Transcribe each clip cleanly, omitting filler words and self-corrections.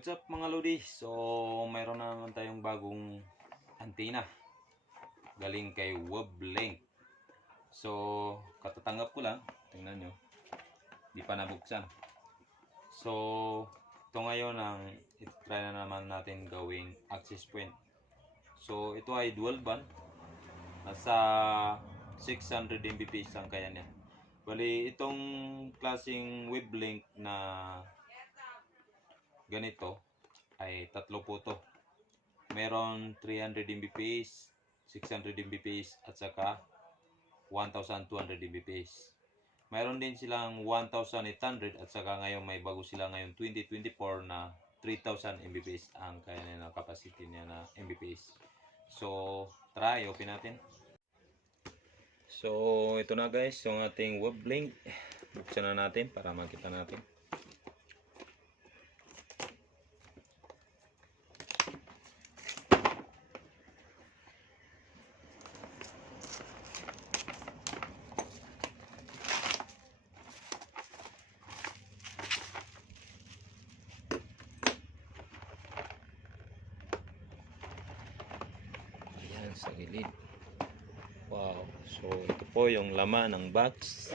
What's up mga Lodi? So, mayroon na naman tayong bagong antenna galing kay Wavelength. So, katatanggap ko lang. Tingnan nyo. Di pa nabuksan. So, ito ngayon ang try na naman natin gawing access point. So, ito ay dual band. Nasa 600 Mbps ang kaya niya. Bali, itong klaseng wavelength na ganito ay tatlo po to. Meron 300 Mbps, 600 Mbps at saka 1200 Mbps. Meron din silang 1800 at saka ngayon may bago sila ngayon 2024 na 3000 Mbps ang kaya na capacity niya na Mbps. So, try open natin. So, ito na guys, yung ating Wavelength. Buksan na natin para makita natin. Ayan sa gilid. Wow, so ito po yung laman ng box.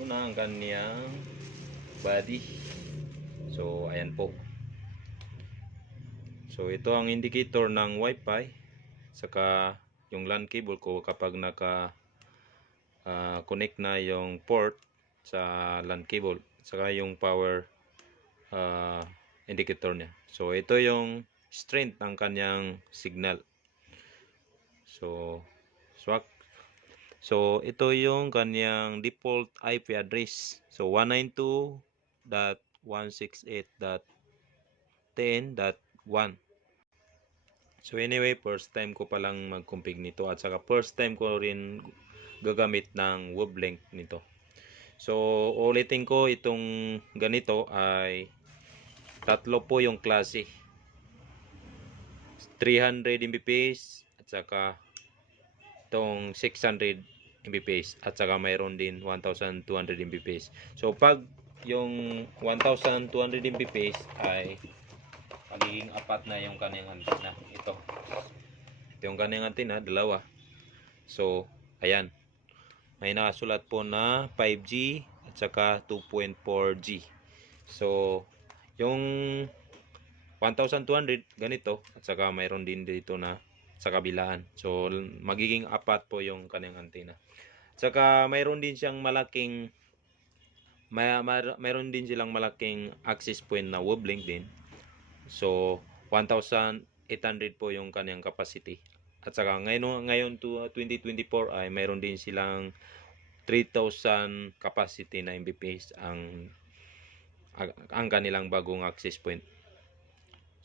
Una ang kanyang body. So ayan po. So ito ang indicator ng Wi-Fi. Saka yung LAN cable ko kapag naka connect na yung port sa LAN cable. Saka yung power indicator niya. So ito yung strength ng kanyang signal. So ito yung kanyang default IP address. So 192.168.10.1. So anyway, first time ko palang mag-config nito at saka first time ko rin gagamit ng Wavelength nito. So ulitin ko, itong ganito ay tatlo po yung klase. 300 Mbps at saka itong 600 Mbps at saka mayroon din 1200 Mbps. So pag yung 1200 Mbps ay magiging apat na yung kanyang antenna. Ito yung kanyang antenna, dalawa. So ayan, may nakasulat po na 5G at saka 2.4G. So yung 1200 ganito at saka mayroon din dito na sa kabilaan. So magiging apat po yung kanyang antenna. Saka mayroon din siyang malaking mayroon din silang malaking access point na Wavelength din. So 1800 po yung kanyang capacity. At saka ngayon to 2024 ay mayroon din silang 3000 capacity na Mbps ang kanilang bagong access point.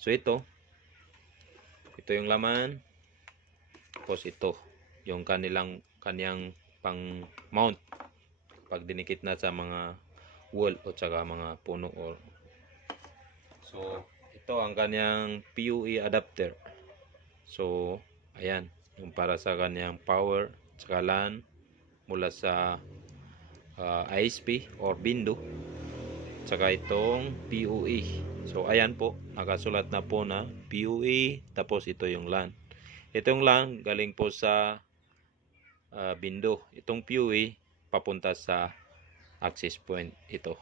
So ito yung laman. Tapos ito yung kanyang pang mount pag dinikit na sa mga wall o saka mga puno. So ito ang kanyang PoE adapter. So ayan, yung para sa kanyang power saka LAN mula sa ISP or Bindo, saka itong PoE. So ayan po, nakasulat na po na PoE, tapos ito yung LAN. Itong LAN galing po sa Bindo. Itong PoE papunta sa access point ito.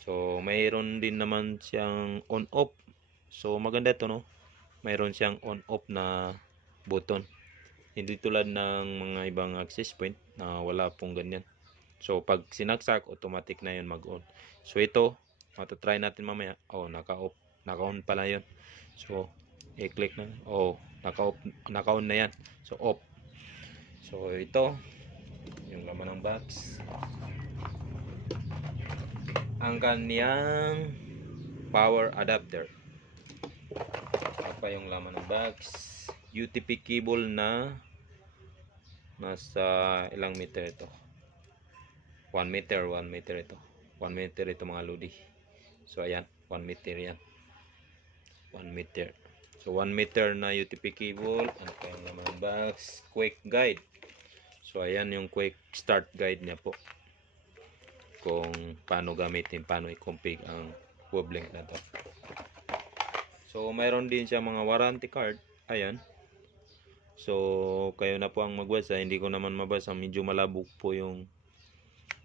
So mayroon din naman siyang on off. So maganda ito, no? Mayroon siyang on off na button. Hindi tulad ng mga ibang access point na wala pong ganyan. So pag sinaksak, automatic na 'yon mag-on. So ito, matatry natin mamaya. Oh, naka-on pala 'yon. So i-click na. Oh, naka-on na 'yan. So off. So ito yung laman ng box. Ang kaniyang power adapter. Apa yung laman ng box? UTP cable na nasa ilang meter ito? 1 meter ito. 1 meter ito mga Lodi. So ayan, 1 meter yan. 1 meter. So 1 meter na UTP cable. Ano pa yung laman ng box? Quick guide. So ayan yung quick start guide niya po. kung paano gamitin, paano i-config ang wavelength na to. So mayroon din siya mga warranty card. Ayan. So kayo na po ang magbasa, hindi ko naman mabasa, medyo malabo po yung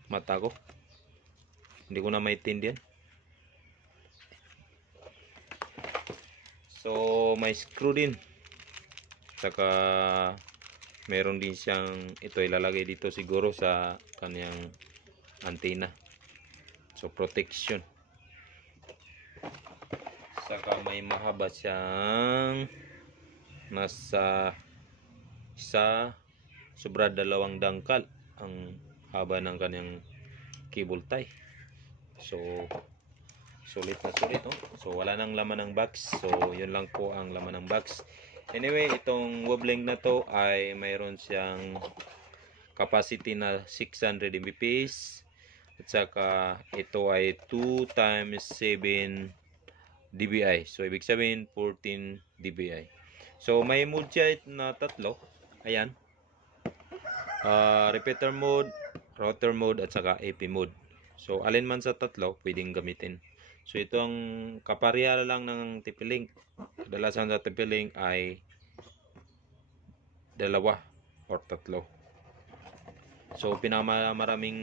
mata ko, hindi ko na maintindihan. So may screw din, saka meron din siyang, ito ilalagay dito siguro sa kanyang antenna, so protection. Saka may mahaba siyang nasa sobra 2 dangkal ang haba ng kanyang cable tie. So sulit na sulit, oh. So wala nang laman ng box, so yun lang po ang laman ng box. Anyway, itong wavelength na to ay mayroon siyang capacity na 600 Mbps, at saka ito ay 2 times 7 dBi, so ibig sabihin 14 dBi. So may mode siya na tatlo. Ayan, repeater mode, router mode, at saka AP mode. So alin man sa tatlo pwedeng gamitin. So ito ang kapareha lang ng TP-Link. Kadalasan sa TP-Link ay dalawa or tatlo. So pinakamaraming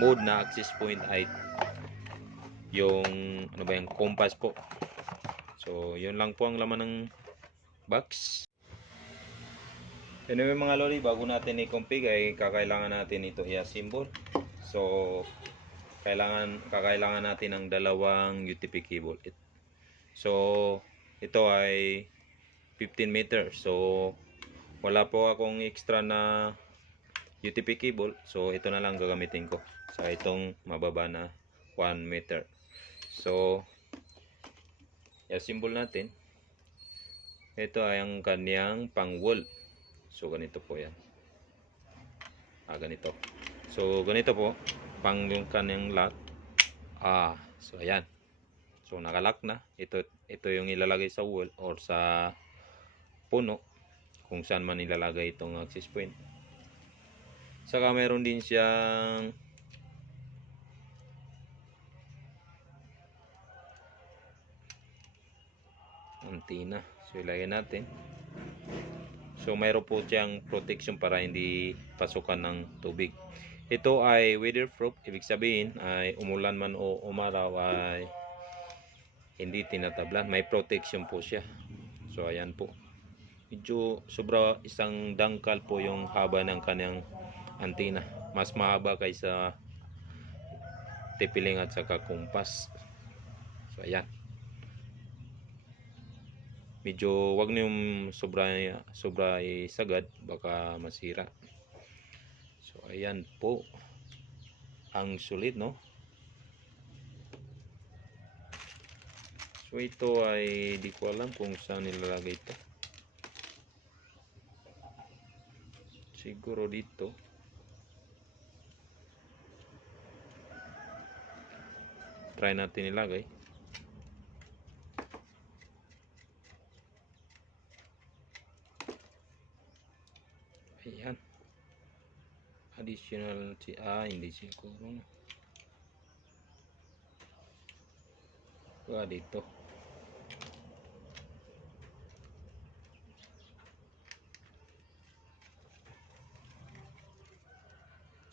mode na access point ay yung ano ba, yung compass po. So yun lang po ang laman ng box. Anyway mga lodi, bago natin i-config ay kakailangan natin ito i-assemble. So kakailangan natin ng dalawang UTP cable. So ito ay 15 meter. So wala po akong extra na UTP cable, so ito na lang gagamitin ko sa itong mababa na 1 meter. So i-assemble natin. Ito ay ang kanyang pang wall. So ganito po yan. Ganito. So ganito po pang yung kanyang lock. So ayan. So nakalock na. Ito yung ilalagay sa wall or sa puno, kung saan man ilalagay itong access point. Saka meron din siyang antenna. So ilagay natin. So mayroon po siyang protection para hindi pasukan ng tubig. Ito ay weatherproof, ibig sabihin ay umulan man o umaraw ay hindi tinatablan. May protection po siya. So ayan po. Medyo sobra 1 dangkal po yung haba ng kanyang antenna. Mas mahaba kaysa TP-Link at saka compass. So ayan. Medyo wag niyong sobra isagad, baka masira. So ayan po ang sulit, no? So ito ay di ko alam kung saan nilalagay ito. Siguro dito. Try natin ilagay. Ayan. Additional hindi siguro. Dito.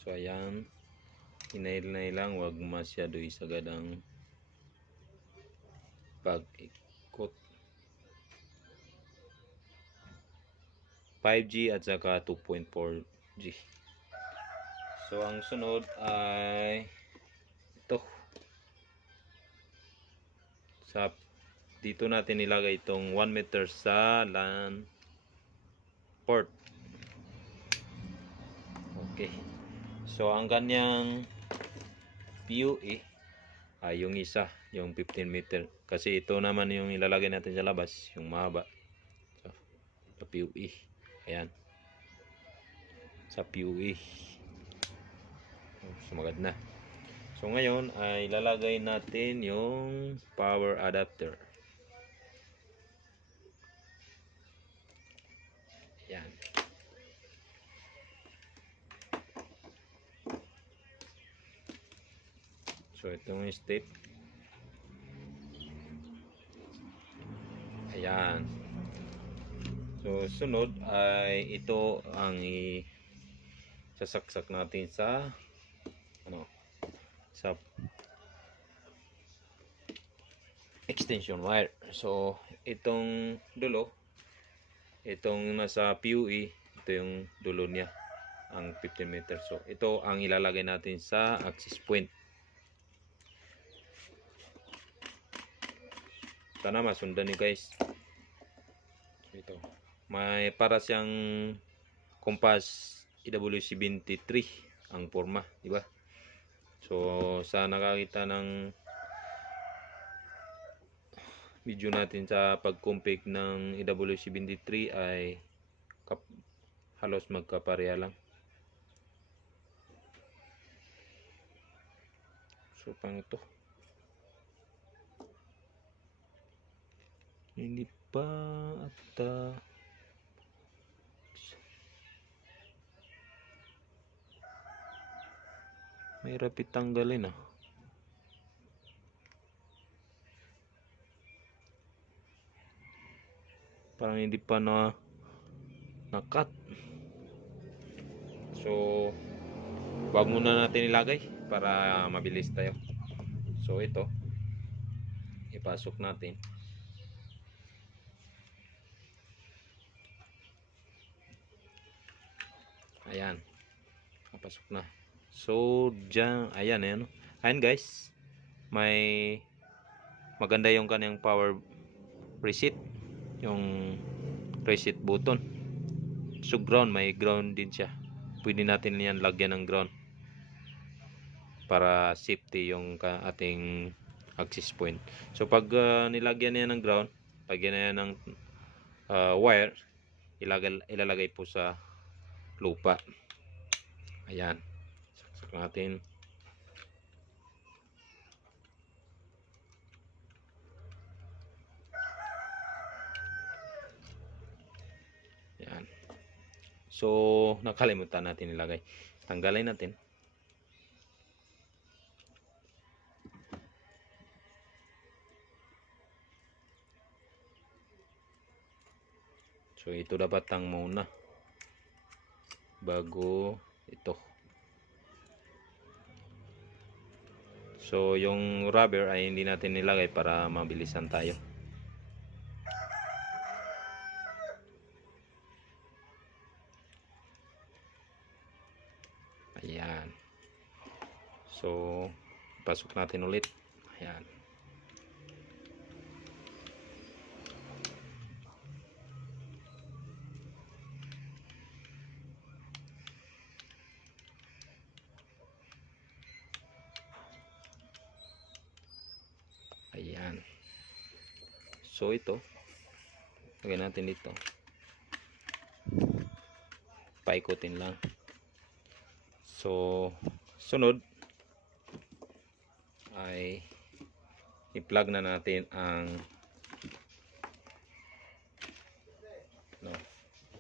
So ayan. Hinail lang, wag masyado isagad ang pag-ikot. 5G at saka 2.4G. So ang sunod ay ito. Dito natin ilagay itong 1 meter sa LAN port. Okay. So ang kanyang PUE ay yung isa, yung 15 meter. Kasi ito naman yung ilalagay natin sa labas, yung mahaba. So, sa PUE. Ayan. Sa PUE. Sumagad na. So ngayon ay ilalagay natin yung power adapter. Ayan. So itong step. Ayan. So sunod ay ito ang sasaksak natin sa sa extension wire. So itong dulo, itong nasa PUE, ito yung dulo niya, ang 15 meter. So ito ang ilalagay natin sa access point. Sana masundan niyo guys. So ito, may para siyang compass EW73 ang forma, di ba? So sa nakakita ng video natin sa pag-config ng EW73 ay halos magkapareha lang. So pang ito hindi pa ata may rapid tanggalin parang hindi pa na-cut. So wag muna natin ilagay para mabilis tayo. So ito ipasok natin. Ayan, napasok na. So dyan, ayan guys, may maganda yung kanyang power reset, yung reset button. So ground, may ground din siya. Pwede natin yan lagyan ng ground para safety yung ating access point. So pag nilagyan niya ng ground, lagyan na yan ng wire, ilalagay po sa lupa. Ayan, saksak natin. Ayan. So nakalimutan natin ilagay, tanggalin natin. So ito dapat ang muna bago ito. So yung rubber ay hindi natin nilagay para mabilisan tayo. Ayan. So pasok natin ulit. Ayan. Ayan. So ito, lagyan natin dito. Paikutin lang. So sunod ay i-plug na natin ang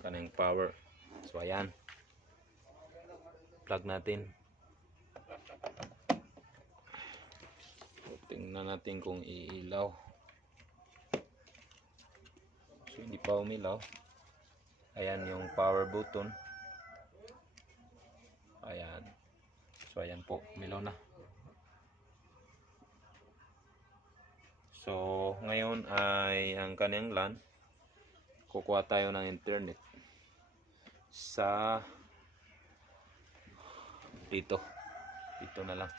kanang power. So ayan, plug natin. Tingnan natin kung iilaw. So hindi pa umilaw. Ayan yung power button. Ayan. So ayan po, umilaw na. So ngayon ay ang kanyang LAN, kukuha tayo ng internet sa dito na lang.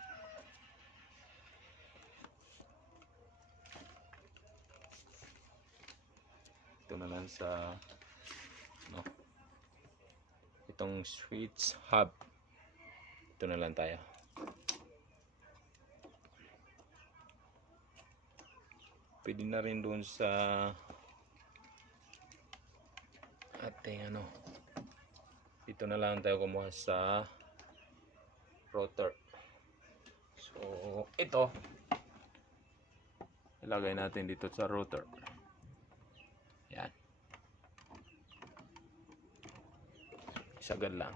Ito na lang sa itong switch hub. Ito na lang tayo. Pwede na rin doon sa ating dito na lang tayo kumuha sa router. So ito ilagay natin dito sa router. Yan, sagad lang.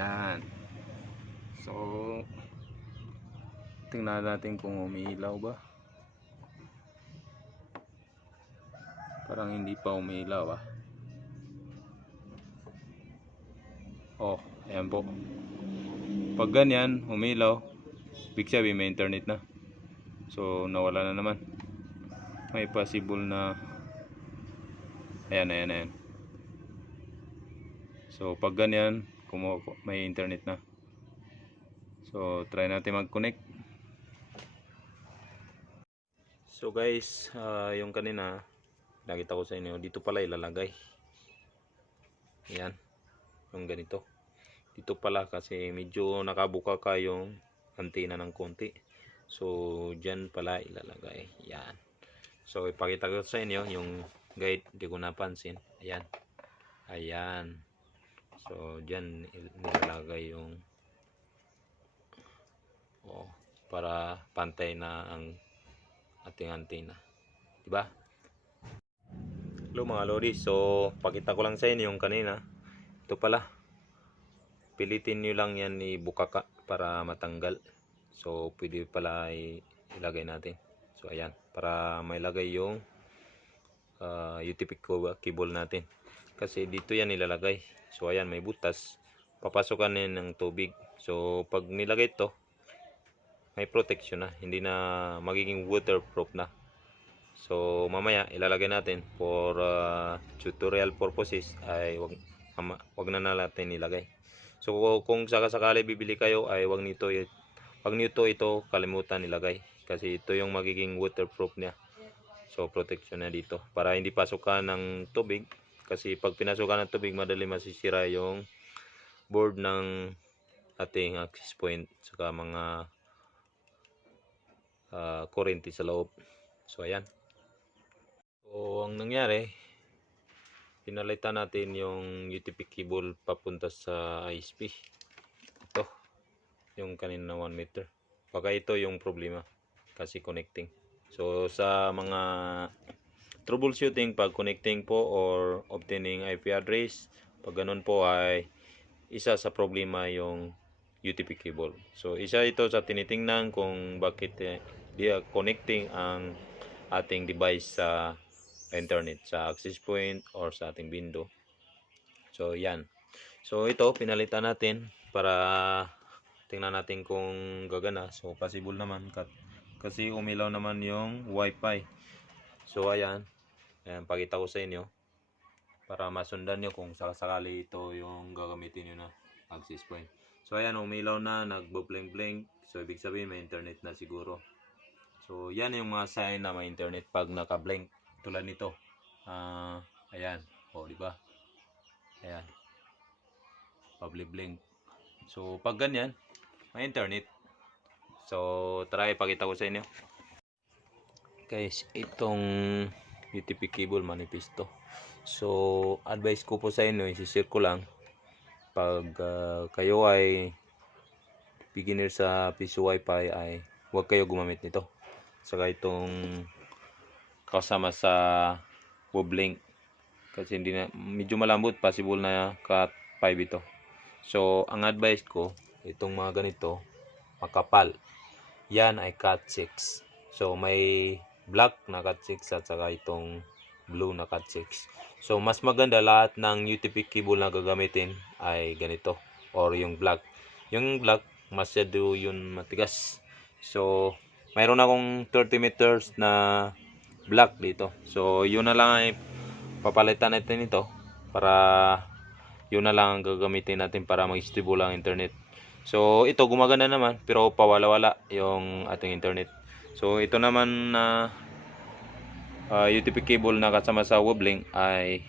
Ayan. So, tingnan natin kung umiilaw ba. Parang hindi pa umiilaw ah. Oh, ayan po. Pag ganyan, umiilaw, ibig sabihin may internet na. So, nawala na naman. May possible na ayan. So, pag ganyan, may internet na. So, try natin mag-connect. So guys, yung kanina nakita ko sa inyo, dito pala ilalagay. Ayan, yung ganito. Dito pala kasi medyo nakabuka ka yung antena ng konti. So, dyan pala ilalagay. Ayan. So, ipakita ko sa inyo yung guide, hindi ko napansin. Ayan. So, dyan nilalagay yung para pantay na ang ating antena. Diba? Hello mga lodi. So, pakita ko lang sa inyo yung kanina. Ito pala. Pilitin nyo lang yan ibukaka para matanggal. So, pwede pala ilagay natin. So, ayan. Para mailagay yung UTP cable natin. Kasi dito yan ilalagay. So, ayan. May butas. Papasokan yan ng tubig. So, pag nilagay ito, may protection na. Hindi na magiging waterproof na. So, mamaya ilalagay natin for tutorial purposes ay wag na natin ilagay. So, kung sakasakali bibili kayo ay wag nito ito kalimutan ilagay kasi ito yung magiging waterproof niya. So, protection na dito para hindi pasukan ng tubig kasi pag pinasukan ng tubig madali masisira yung board ng ating access point saka mga kurente sa loob. So, ayan. So, ang nangyari, pinalitan natin yung UTP cable papunta sa ISP. Ito, yung kanina 1 meter. Baka ito yung problema kasi connecting. So, sa mga troubleshooting pag connecting po or obtaining IP address, pag ganun po ay isa sa problema yung UTP cable. So, isa ito sa tinitingnan kung bakit di connecting ang ating device sa internet, sa access point or sa ating window. So, yan. So, ito pinalitan natin para tingnan natin kung gagana. So, possible naman kasi umilaw naman yung wifi. So, ayan. Ayan, pakita ko sa inyo para masundan nyo kung sakasakali ito yung gagamitin nyo na access point. So, ayan, umilaw na, nagbo-blink-blink. So, ibig sabihin may internet na siguro. So, yan yung mga sign na may internet pag naka-blink. Tulad nito. Ayan. O, diba? Ayan. Public blink. So, pag ganyan, may internet. So, try ipakita ko sa inyo. Guys, itong UTP cable manipis to. So, advice ko po sa inyo, isisir ko lang. Pag kayo ay beginner sa piso wifi ay huwag kayo gumamit nito. Saka itong kasama sa Woblink kasi hindi na medyo malambot, possible na cut 5 ito. So, ang advice ko, itong mga ganito, makapal. Yan ay cut 6. So, may black na cut 6 at saka itong blue na cut 6. So, mas maganda lahat ng UTP cable na gagamitin ay ganito or yung black. Yung black, masyado yun matigas. So, mayroon akong 30 meters na black dito. So, yun na lang ay papalitan natin ito para yun na lang ang gagamitin natin para mag-stable ang internet. So, ito gumagana naman pero pawala-wala yung ating internet. So, ito naman na UTP cable na kasama sa Woblink ay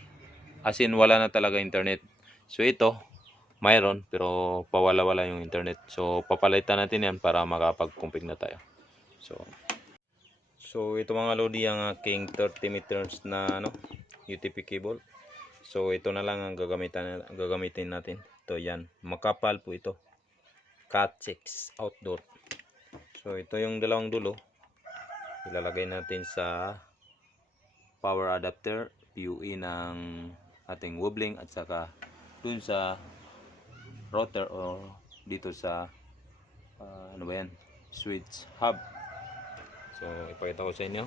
as in wala na talaga internet. So, ito mayroon pero pawala-wala yung internet. So, papalitan natin yan para makapag-config na tayo. So ito mga lodi ang aking 30 meters na UTP cable. So ito na lang ang gagamitin natin. Ito yan, makapal po ito. Cat 6 outdoor. So ito yung dalawang dulo. Ilalagay natin sa power adapter PUE ng ating Woblink at saka dun sa router o dito sa ano ba yan, switch hub. So ipakita ko sa inyo.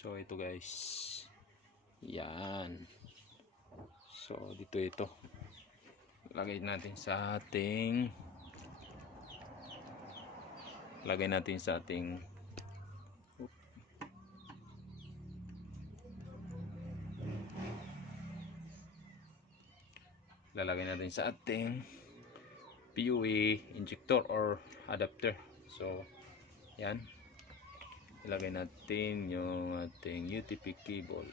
So ito guys, yan. So dito ito, lagay natin sa ating lalagay natin sa ating PUE injector or adapter. So yan, ilagay natin yung ating UTP cable.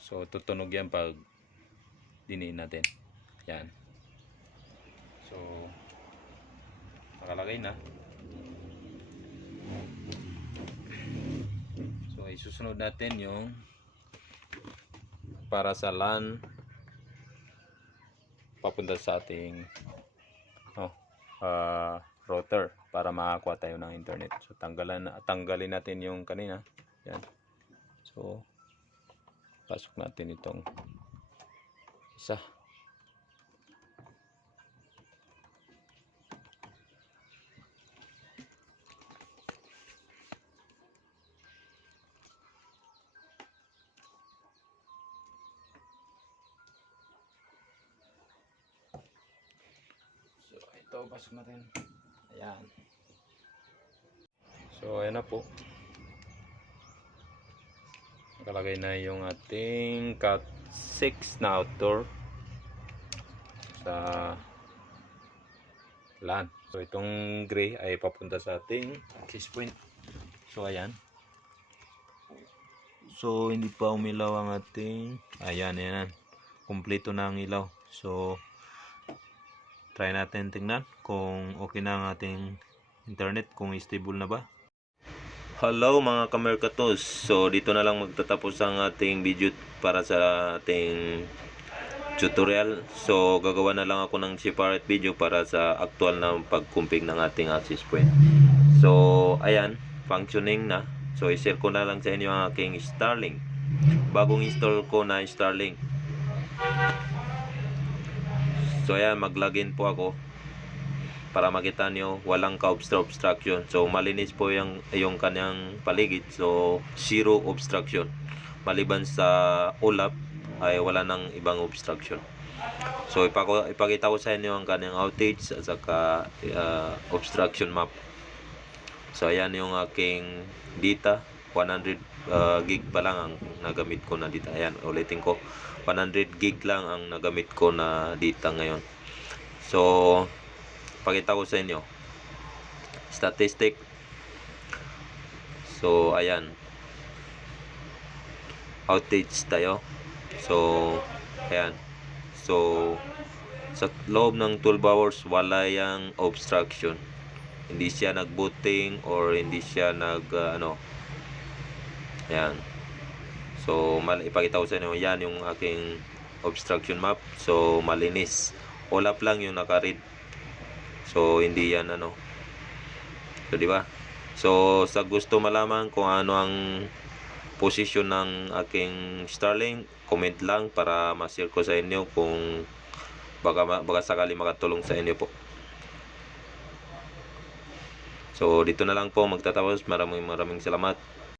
So tutunog yan pag diniin natin. Yan. So nakalagay na. So isusunod natin yung para sa LAN papunta sa ating router para makakuha tayo ng internet. So tanggalin natin yung kanina. Yan. So pasok natin itong isa. So ito, pasok natin. Ayan. So ayan na po. Nakalagay na yung ating Cat 6 na outdoor sa LAN. So itong gray ay papunta sa ating access point. So ayan. So hindi pa umilaw ang ating, ayan, ayan. Kumpleto na ang ilaw. So try natin tingnan kung okay na ang ating internet, kung stable na ba. Hello mga kamerkatos. So dito na lang magtatapos ang ating video para sa ating tutorial. So gagawa na lang ako ng separate video para sa actual na pagkumpig ng ating access point. So ayan, functioning na. So i-share ko na lang sa inyo ang aking Starlink. Bagong install ko na Starlink. So ayan, mag-login po ako para makita nyo walang ka-obstruction. So malinis po yung kanyang paligid. So zero obstruction. Maliban sa ulap ay wala nang ibang obstruction. So ipakita ko sa inyo ang kanyang outage at saka obstruction map. So ayan yung aking data. 100 gig pa lang ang nagamit ko na data. Ayan, ulitin ko, 100 gig lang ang nagamit ko na data ngayon. So pakita ko sa inyo statistic. So ayan, outage tayo. So ayan, so sa loob ng 12 hours wala yang obstruction. Hindi siya nagbooting or hindi siya ayan. So ipakita ko sa inyo, yan yung aking obstruction map. So malinis, ulap lang yung naka-read. So hindi yan so di ba? So sa gusto malaman kung ano ang position ng aking Starlink, comment lang para ma-share ko sa inyo kung baka sakali makatulong sa inyo po. So dito na lang po magtatapos. Maraming salamat.